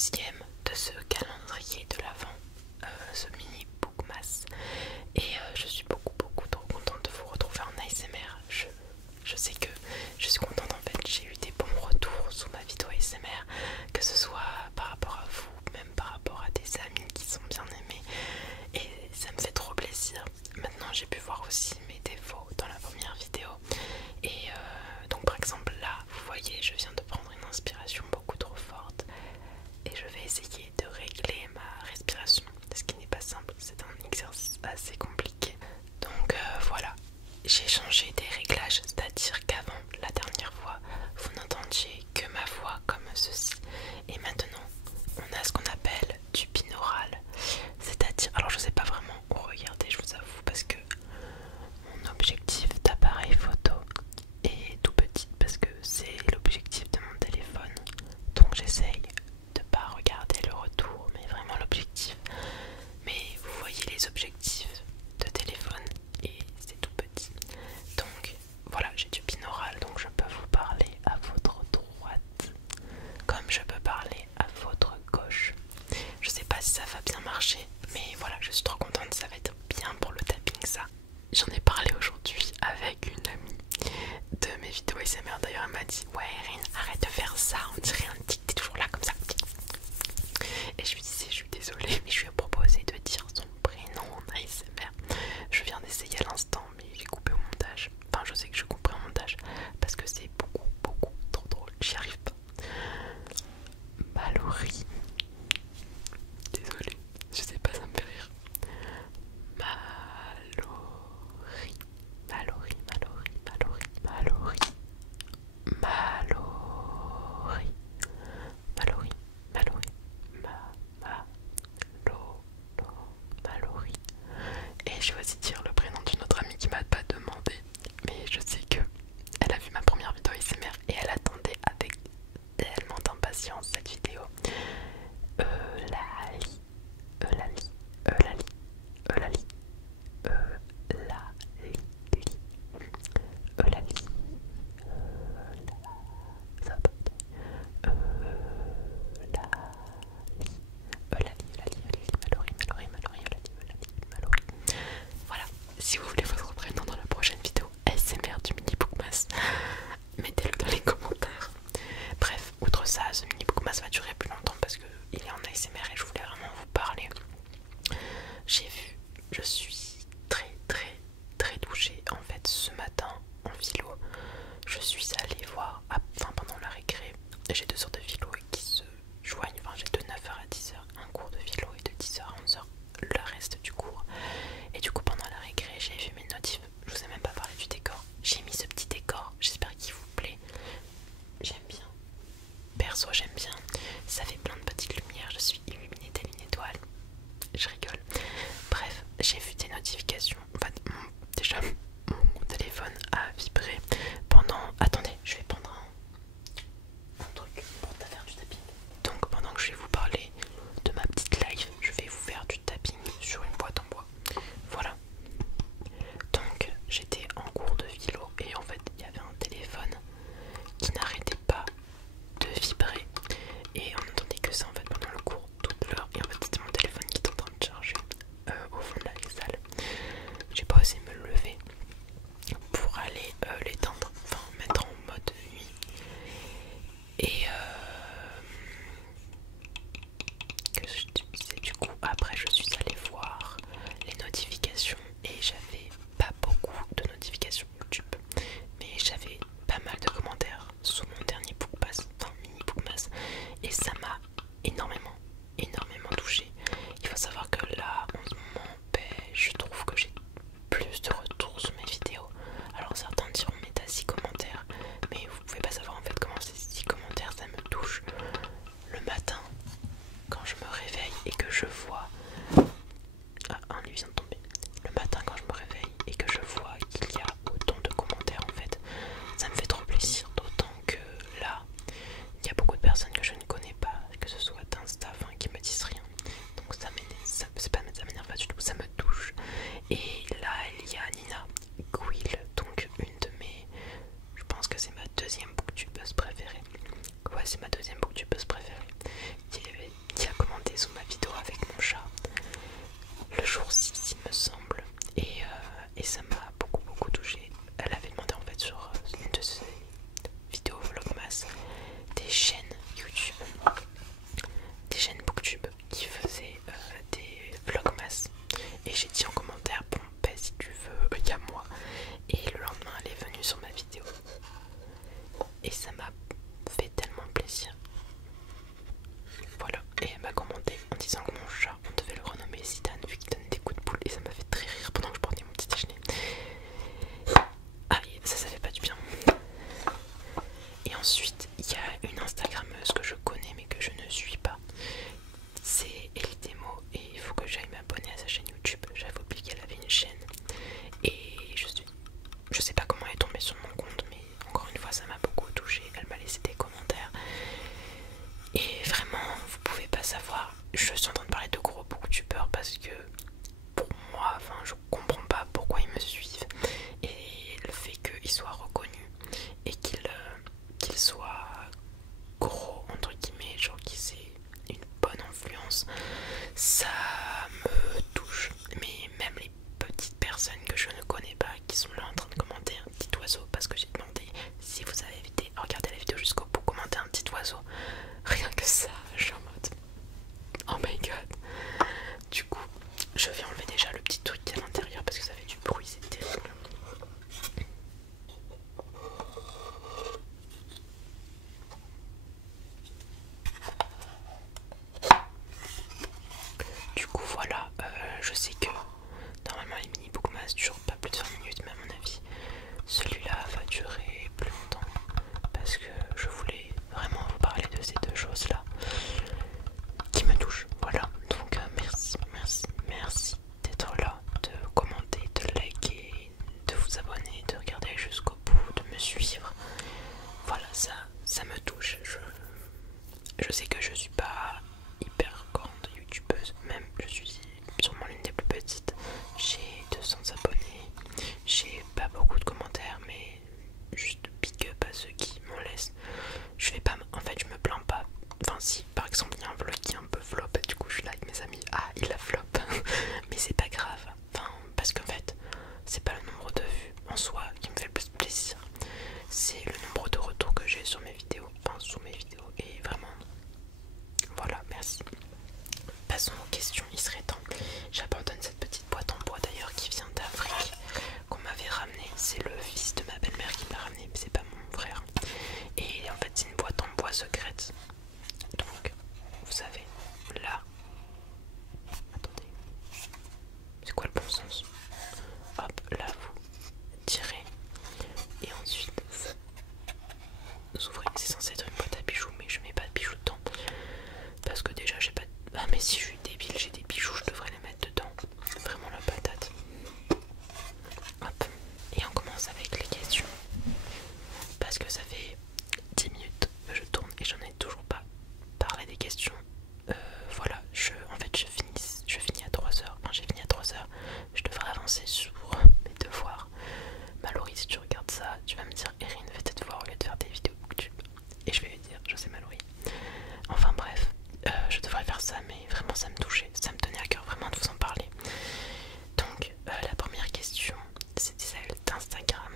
deuxième de ce calendrier de l'Avent, ce mini Bookmas. Et je suis beaucoup trop contente de vous retrouver en ASMR. Je sais que je suis contente en fait, j'ai eu des bons retours sous ma vidéo ASMR, que ce soit par rapport à vous, même par rapport à des amis qui sont bien aimés. Et ça me fait trop plaisir. Maintenant j'ai pu voir aussi mes défauts dans la première vidéo. Et donc par exemple là, vous voyez, je viens de prendre une inspiration beaucoup trop forte. Et je vais essayer de régler ma respiration, ce qui n'est pas simple, c'est un exercice assez compliqué. Donc voilà, j'ai changé des réglages, c'est-à-dire qu'avant, la dernière fois, vous n'entendiez que ma voix comme ceci. Et maintenant, on a ce qu'on appelle du binaural, c'est-à-dire, alors je sais pas vraiment où regarder, je vous avoue, parce que mon objectif d'appareil photo est tout petit, parce que c'est l'objectif de mon téléphone, donc j'essaye de pas regarder le retour, mais vraiment l'objectif. Mais vous voyez les objectifs de téléphone et c'est tout petit. Donc voilà, j'ai du binaural, donc je peux vous parler à votre droite comme je peux parler à votre gauche. Je sais pas si ça va bien marcher, mais voilà, je suis trop contente, ça va être bien pour le tapping ça. J'en ai parlé aujourd'hui avec une amie de mes vidéos ASMR. D'ailleurs elle m'a dit ouais Erin, arrête de faire ça, on dirait un tic, t'es toujours là comme ça. Et je lui disais je suis désolée, mais je lui ai proposé de dire son prénom en ASMR. Je viens d'essayer à l'instant, mais j'ai coupé au montage. Enfin je sais que je couperai au montage parce que c'est beaucoup trop drôle, j'y arrive pas. Mallory, désolée, je sais pas, ça me fait rire. Mallory, Mallory, Mallory, Mallory, Mallory, Mallory, Mallory, Mallory, Mallory. Et je vais aussi dire le prénom d'une autre amie qui m'a pas demandé, mais je sais que elle a vu ma première vidéo ASMR et elle attendait avec tellement d'impatience cette vidéo. Eulalie, Eulalie, Eulalie, Eulalie, Eulalie, Eulalie, ça va pas. Mallory. Voilà, si vous voulez votre prénom dans la prochaine vidéo ASMR du mini Bookmas, mettez-le dans les commentaires. Bref, outre ça, ce mini Bookmas va durer plus longtemps parce qu'il est en ASMR et je voulais vraiment vous parler. J'ai vu, je suis très touchée en fait ce matin en philo. Je suis allée voir, enfin pendant la récré, j'ai deux heures de philo qui se joignent, enfin j'ai de 9h à 10h un cours de philo et de 10h à 11h le reste du cours. Et du coup pendant la récré j'ai vu mes personnes que je ne connais pas qui sont là en train de commenter un petit oiseau parce que j'ai demandé si vous avez évité à regarder la vidéo jusqu'au bout, commenter un petit oiseau. Rien que ça, je suis en mode oh my god. Du coup, je vais enlever déjà le petit truc qui est à l'intérieur parce que ça fait du bruit, c'est terrible. Du coup voilà, je sais que normalement les mini bookmas durent pas plus de 20 minutes, mais à mon avis celui-là va durer plus longtemps parce que je voulais vraiment vous parler de ces deux choses là qui me touchent. Voilà, donc merci d'être là, de commenter, de liker, de vous abonner, de regarder jusqu'au bout, de me suivre. Voilà, ça me touche. Je sais que je suis pas hyper grande youtubeuse, même je suis sûrement l'une des plus petites. J'ai 200 abonnés, j'ai pas beaucoup de commentaires, mais juste big up à ceux qui m'en laissent. Je fais pas, en fait je me plains pas. Enfin si par exemple il y a un vlog qui est un peu flop, du coup je suis là avec mes amis, ah il a flop, mais c'est pas grave. Enfin parce qu'en fait c'est pas le nombre de vues en soi qui me fait le plus plaisir, c'est le nombre de retours que j'ai sur mes vidéos, enfin sous mes vidéos, et vraiment voilà, merci. Passons aux questions, il serait temps. J'abandonne cette petite boîte en bois d'ailleurs qui vient d'Afrique, qu'on m'avait ramené. C'est le fils de ma belle-mère qui me l'a ramené, mais c'est pas mon frère. Et en fait c'est une boîte en bois secrète. Donc vous savez, là, attendez, c'est quoi le bon sens? Hop, là vous tirez et ensuite vous ouvrez. C'est censé être une boîte à bijoux, mais je mets pas de bijoux dedans parce que déjà j'ai pas. Ah mais si je suis débile, j'ai des bijoux, je devrais les mettre dedans. Vraiment la patate. Hop. Et on commence avec les questions. Parce que ça fait 10 minutes que je tourne et j'en ai toujours pas parlé des questions. Voilà, en fait je finis à 3h. Enfin j'ai fini à 3h. Je devrais avancer sur mes devoirs. Mallory, si tu regardes ça, tu vas me dire Erin, fais tes devoirs au lieu de faire des vidéos YouTube. Et je vais lui dire, je sais Mallory. Enfin bref, je devrais faire ça, mais vraiment ça me touchait, ça me tenait à cœur vraiment de vous en parler. Donc la première question, c'était celle d'Instagram.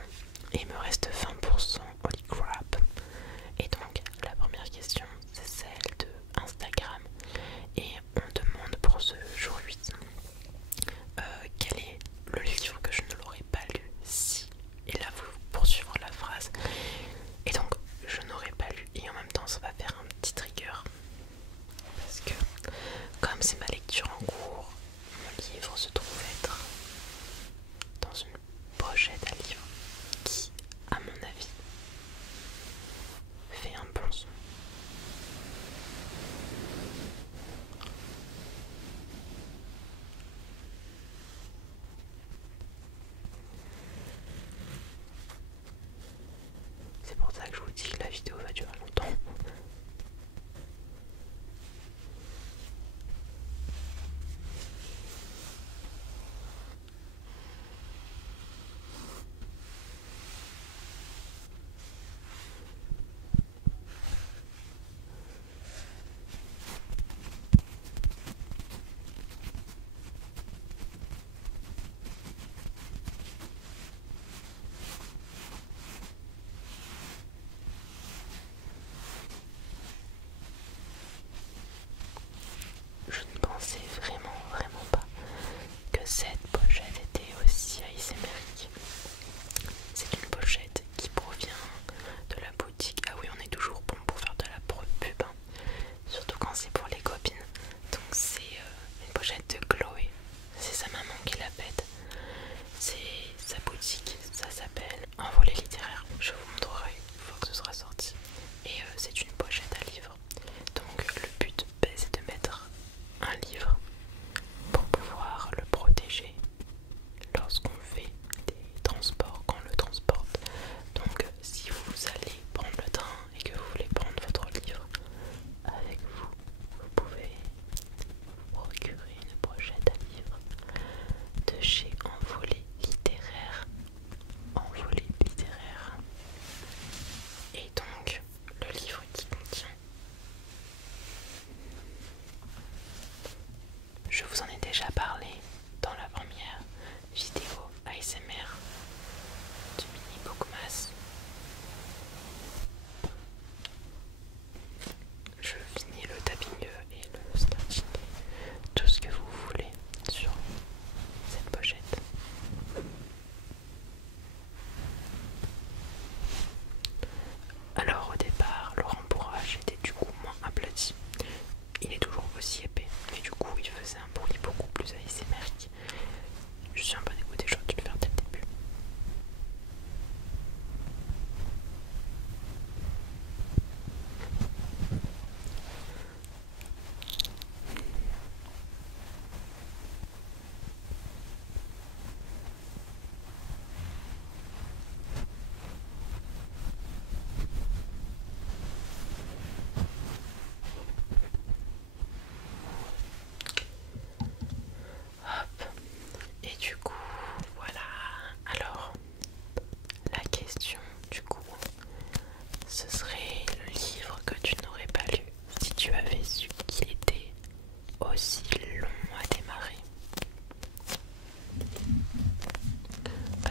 Et il me reste 20% holy crap. Et donc la première question, c'est celle de Instagram. Et on demande pour ce jour 8 quel est le livre que je ne l'aurais pas lu si. Et là vous poursuivre la phrase. Et donc je n'aurais pas lu et en même temps ça va faire un petit trigger. Parce que comme c'est ma lecture en cours, mon livre se trouve être dans une pochette à livres qui, à mon avis, fait un bon son. C'est pour ça que je vous dis que la vidéo va durer longtemps.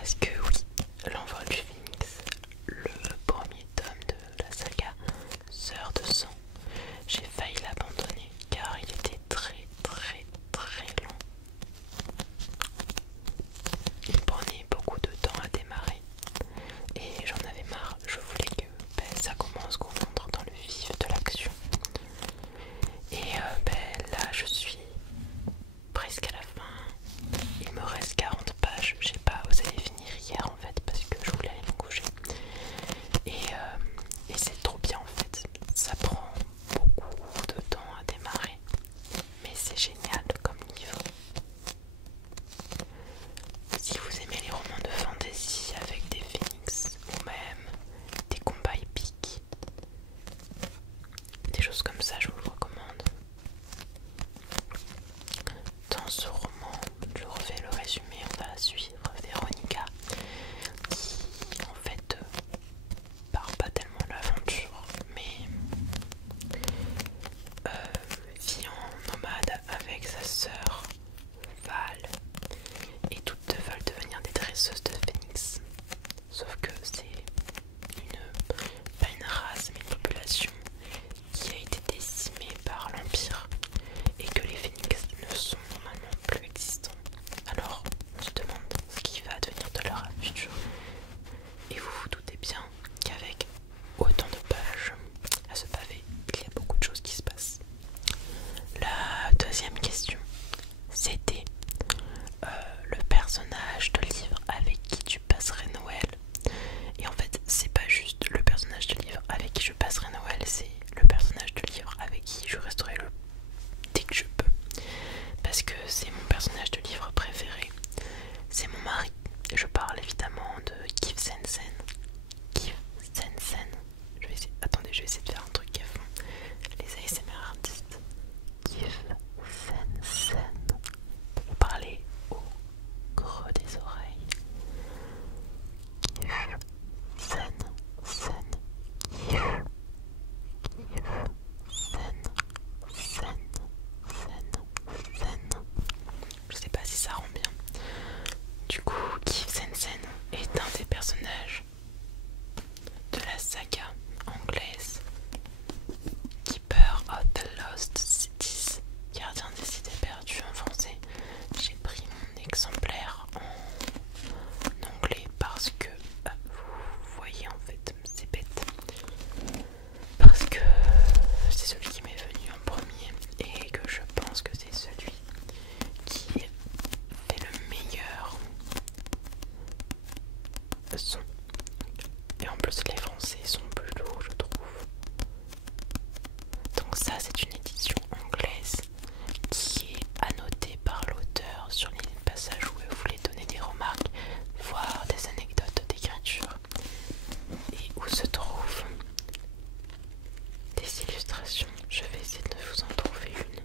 Parce que oui, l'envol du Phénix, le premier tome de la saga Sœur de sang, j'ai failli l'abandonner car il était très très très long. Il prenait beaucoup de temps à démarrer et j'en avais marre. Je voulais que ça commence, qu'on rentre dans le vif de l'action. Et là je suis presque à la fin. Il me reste 40 pages. J'ai pas osé les finir hier en fait parce que je voulais aller me coucher. Et c'est trop bien en fait. Ça prend beaucoup de temps à démarrer. Mais c'est génial comme livre. Si vous aimez les romans de fantasy avec des phénix ou même des combats épiques, des choses comme ça, je vous le recommande. Dans ce roman, je refais le résumé, on va suivre Véronica qui en fait part pas tellement à l'aventure mais vit en nomade avec sa sœur Val et toutes deux veulent devenir des dresseuses de phénix. Sauf que c'est pas une race mais une population qui a été décimée par l'Empire et que les phénix ne sont normalement plus existants. Alors on se demande ce qui va devenir de leur futur. Et vous vous doutez bien qu'avec autant de pages à ce pavé, il y a beaucoup de choses qui se passent. La deuxième question, c'était le personnage de livre avec qui tu passerais Noël. Et en fait, c'est pas juste le personnage de livre avec qui je passerai Noël, c'est le personnage de livre avec qui je resterai dès que je peux. Parce que c'est mon personnage de livre préféré. C'est mon mari. Je parle évidemment de Kif Sensen. Kif Sensen. Attendez, je vais essayer de faire un truc à fond. Les ASMR artistes. Kif Sensen. Vous parlez au creux des oreilles. Kif Sen. Kif. Kif. Sen. Je sais pas si ça rend bien. Du coup, Kif Sensen est un des personnages de la saga anglaise Keeper of the Lost Cities, gardien des cités perdues en français. J'ai pris mon exemplaire en anglais parce que vous voyez en fait, c'est bête. Parce que c'est celui qui m'est venu en premier et que je pense que c'est celui qui fait le meilleur son. Et en plus les français sont plus lourds je trouve. Donc ça c'est une édition anglaise qui est annotée par l'auteur sur les passages où elle voulait donner des remarques, voire des anecdotes d'écriture, et où se trouvent des illustrations. Je vais essayer de vous en trouver une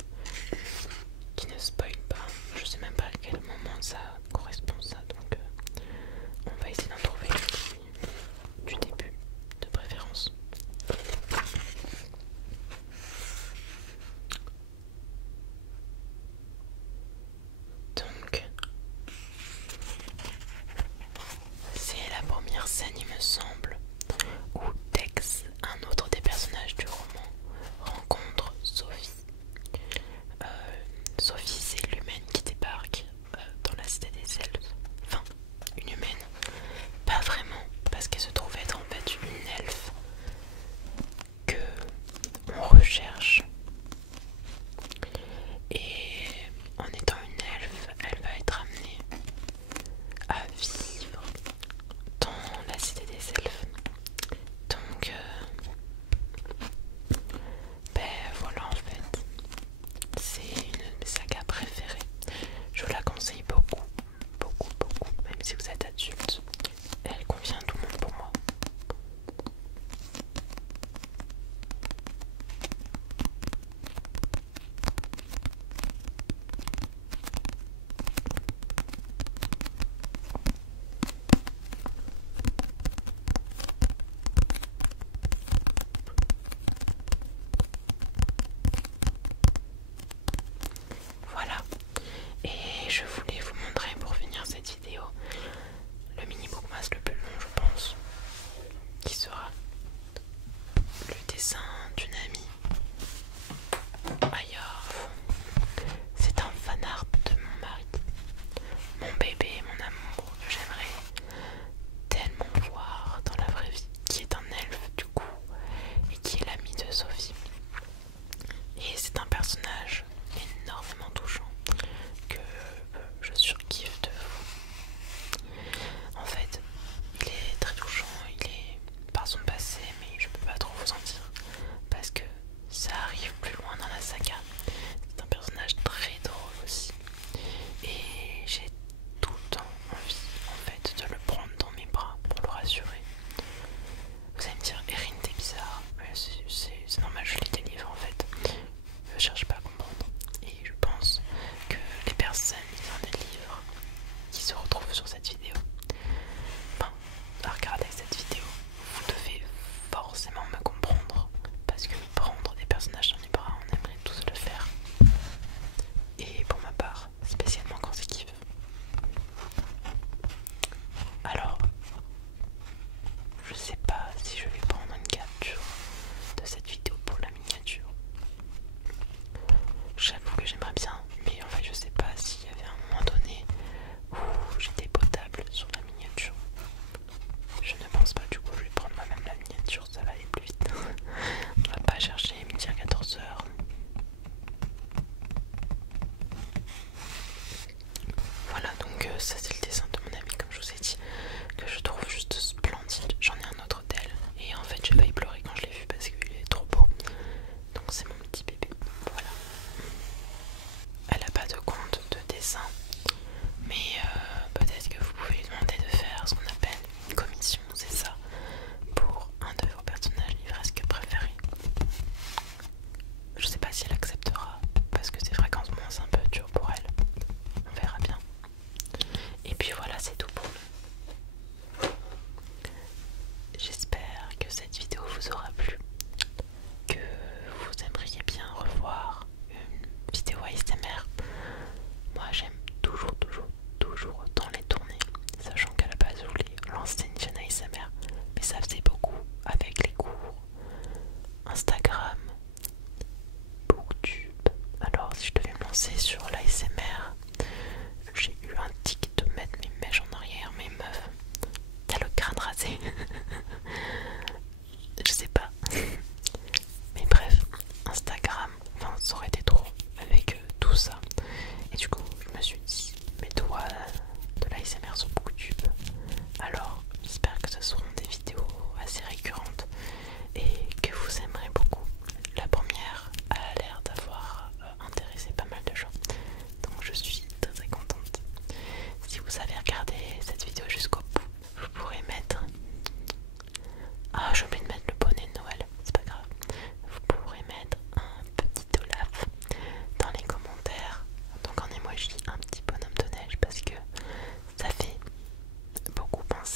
qui ne spoil pas. Je sais même pas à quel moment ça correspond ça, donc on va essayer d'en trouver une du début de préférence.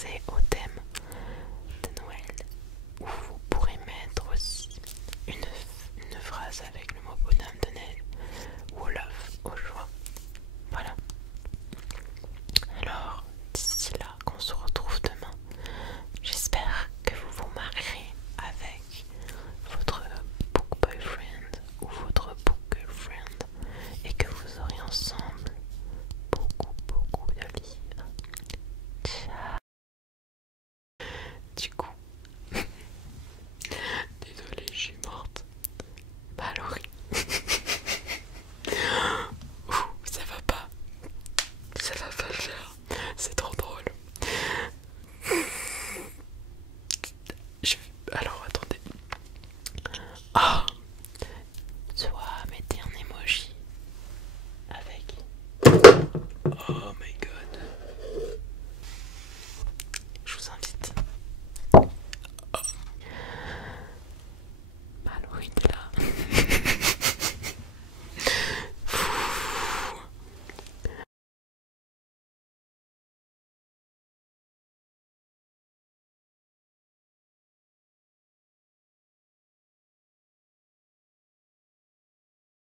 pensez